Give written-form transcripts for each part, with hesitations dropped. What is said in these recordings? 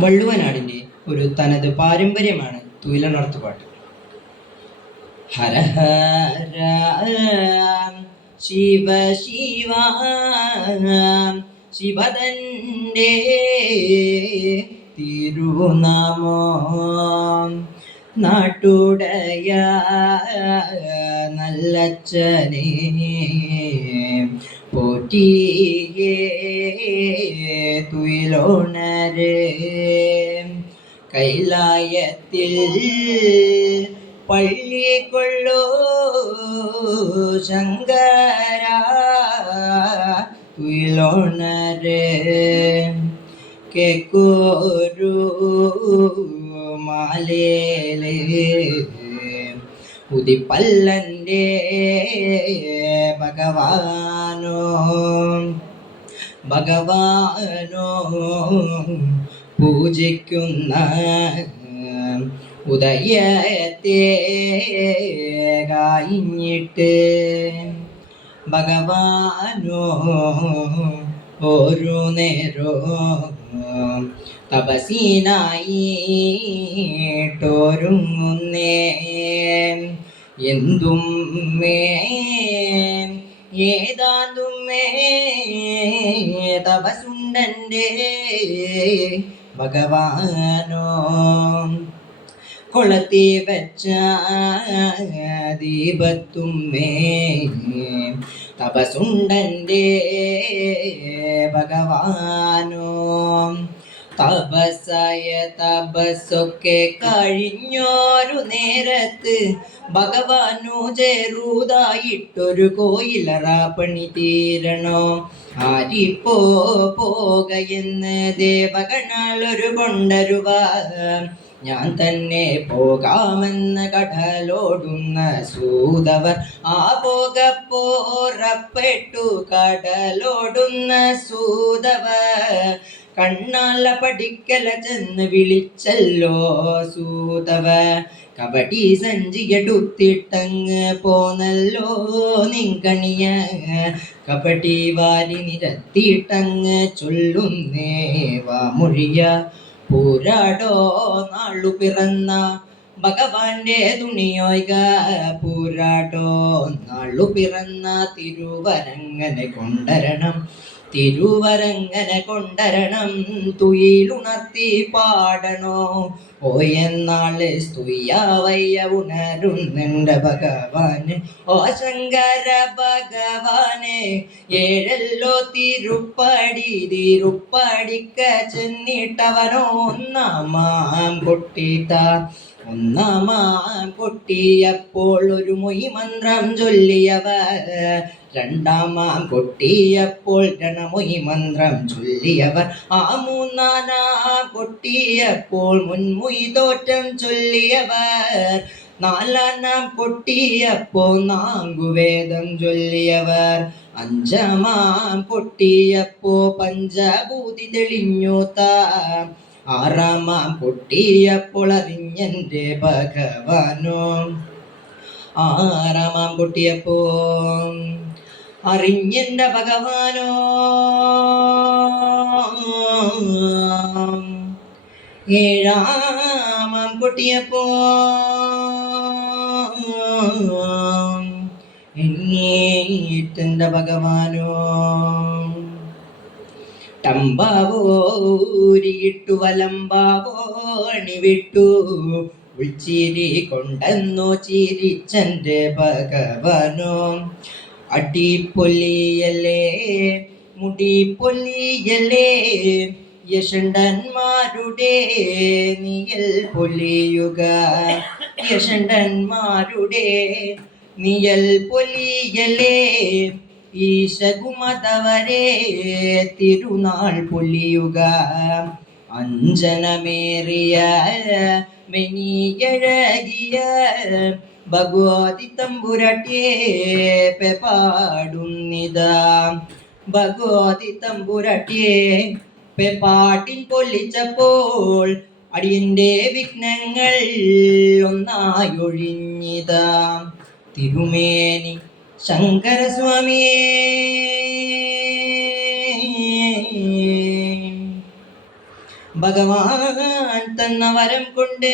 വള്ളുവനാടിൻ്റെ ഒരു തനത് പാരമ്പര്യമാണ് തുയിലുണർത്തുപാട്ട്. ഹര ഹര ശിവ ശിവ ശിവതൻ്റെ തിരുനാമോ നാട്ടുടയ നല്ലച്ഛനെ പോറ്റിയേ തുയിലോണരെ കൈലായത്തിൽ പള്ളി കൊള്ളോ ശങ്കര തുയിലോണരെ കേക്കോരു മാലേലേ ഉദിപ്പല്ലൻ്റെ ഭഗവാനോ പൂജിക്കുന്ന ഉദയത്തെ കഴിഞ്ഞിട്ട് ഭഗവാനോ ഓരോ നേരോ തപസീനായിട്ടൊരുങ്ങുന്നേ എന്തും ഏതാതുമേ തപസുണ്ടൻ്റെ ഭഗവാനോ കൊളത്തി വെച്ച ദീപത്തുമ്മേ തപസുണ്ടൻ്റെ ഭഗവാനോ തപസ്സായ തപസ്സൊക്കെ കഴിഞ്ഞൊരു നേരത്ത് ഭഗവാനു ചേറുതായിട്ടൊരു കോയിലറ പണി തീരണോ ആരിപ്പോ പോകയെന്ന് ദേവഗണാളൊരു കൊണ്ടരുവ ഞാൻ തന്നെ പോകാമെന്ന് കടലോടുന്ന സൂതവർ ആ പോകപ്പോറപ്പെട്ടു കടലോടുന്ന സൂതവർ കണ്ണാല പഠിക്കല ചെന്ന് വിളിച്ചല്ലോ സൂതവ കബഡി സഞ്ചിയെടുത്തിട്ടങ്ങ് പോന്നല്ലോ നിങ്കണിയ കബഡി വാരി നിരത്തിയിട്ടങ്ങ് ചൊല്ലുന്നേ വാമൊഴിയ പൂരാടോ നാളു പിറന്ന ഭഗവാന്റെ തുണിയോയ്ക പൂരാടോ നാളു പിറന്ന തിരുവരങ്ങനെ കൊണ്ടരണം തിരുവരങ്ങനെ കൊണ്ടരണം തുയിലുണർത്തി പാടണോ ഓയെന്നാള് സ്തുയാവയ്യ ഉണരുന്നുണ്ട് ഭഗവാന് ഓ ശങ്കര ഭഗവാനെ ഏഴല്ലോ തിരുപ്പടിക്ക ചെന്നിട്ടവനോ ഒന്നാമാം പൊട്ടിയപ്പോൾ ഒരു മൊയ് മന്ത്രം ചൊല്ലിയവർ രണ്ടാമാം പൊട്ടിയപ്പോൾ രണമൊയ് മന്ത്രം ചൊല്ലിയവർ ആ മൂന്നാനാം പൊട്ടിയപ്പോൾ മുൻമൊയ് തോറ്റം ചൊല്ലിയവർ നാലാനാം പൊട്ടിയപ്പോൾ നാങ്കുവേദം ചൊല്ലിയവർ അഞ്ചാമാം പൊട്ടിയപ്പോ പഞ്ചഭൂതി തെളിഞ്ഞൂത്ത ആറാമാം പൊട്ടിയപ്പോൾ അറിഞ്ഞെൻ്റെ ഭഗവാനോ ആറാമാം പൊട്ടിയപ്പോ അറിഞ്ഞെൻ്റെ ഭഗവാനോ ഏഴാമാം പൊട്ടിയപ്പോ എന്നേറ്റെൻ്റെ ഭഗവാനോ ടമ്പാവോരിയിട്ടു വലമ്പാവോ അണിവിട്ടു ഉൾച്ചിരി കൊണ്ടെന്നോ ചിരിച്ചെൻ്റെ ഭഗവാനോ അടിപൊളിയല്ലേ മുടിപൊളിയല്ലേ യശണ്ടന്മാരുടെ നിയൽ പൊലിയുക യശണ്ടന്മാരുടെ നിയൽ പൊലിയലേ ഈശകുമതവരെ തിരുനാൾ പൊലിയുക അഞ്ജനമേറിയ മെനിയഴകിയ ഭഗവതി തമ്പുരാട്ടിയെ പാടുന്നിതാ ഭഗവതി തമ്പുരാട്ടിയെ പാട്ടിൽ പൊല്ലിച്ചപ്പോൾ അടിയന്റെ വിഘ്നങ്ങൾ ഒന്നായൊഴിഞ്ഞിതാ തിരുമേനി ശങ്കരസ്വാമിയേ ഭഗവാൻ തന്ന വരം കൊണ്ട്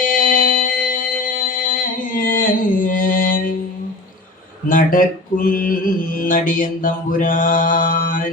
നടക്കുന്നടിയൻ തമ്പുരാൻ.